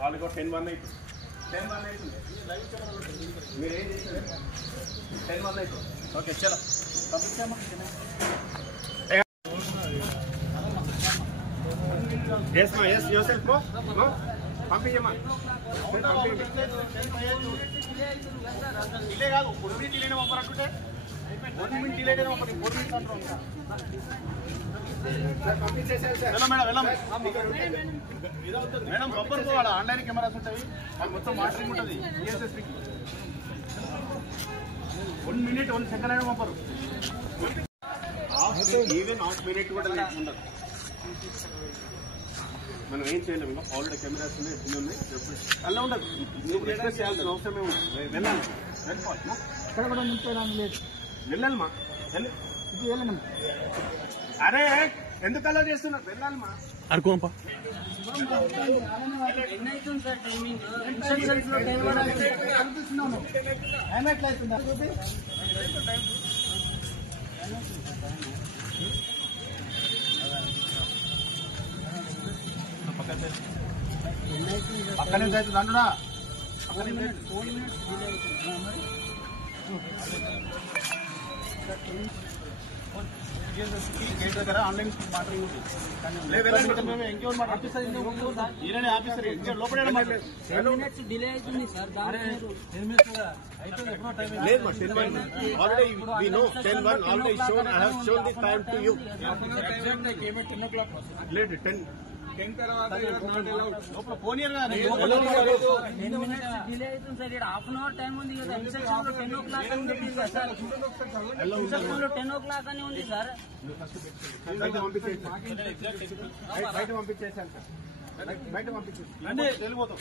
వాళ్ళకి 10-1 అవుతుంది. 10-1 అవుతుంది. మీరు ఏం చేశారు? 10-1 అవుతుంది. ఓకే చలో ఎస్ మా ఎస్ యువర్ సెల్ఫ్ నో పంపించమ్మా డిలే కాదు పొడి డిలేనే పంపరంటే 1 మినిట్ డిలే అయినా పంపండి 4 మినిట్స్ అంటారు మేడం బొబ్బర్ పోవాలా ఆన్లైన్ కెమెరాస్ ఉంటాయి మొత్తం మాటరింగ్ ఉంటుంది ఈఎస్ఎస్పీకి 1 మినిట్ 1 సెకండ్ అయినా పంపరు ఈవెన్ హాఫ్ మినిట్ కూడా ఉండదు మనం ఏం చేయలేము ఇంకా ఆల్రెడీ కెమెరాస్ ఉన్నాయి ఉన్నాయి అలా ఉండదు నువ్వు రిక్వెస్ట్ చేయాల్సిన అవసరమే ఉండదు వెళ్ళాలి వెళ్ళాలిమా వెళ్ళండి అరే ఎందుకు అలా చేస్తున్నారు వెళ్ళాలిమా అడుకోంపా పక్కన నుంచి అవుతుంది అంటున్నా గేట్ దగ్గర ఆన్లైన్ మాట్లాడి డిలే అవుతుంది సార్ ఫోన్ డిలే అవుతుంది సార్ ఇక్కడ హాఫ్ అన్ అవర్ టైం ఉంది కదా ఇన్స్ట్రక్షన్ లో 10 o'clock అని ఉంది సార్ ఇన్స్ట్రక్షన్ లో 10 o'clock అని ఉంది సార్ బయట పంపించేసాను సార్ బయట పంపించేసి వెళ్ళిపోతాం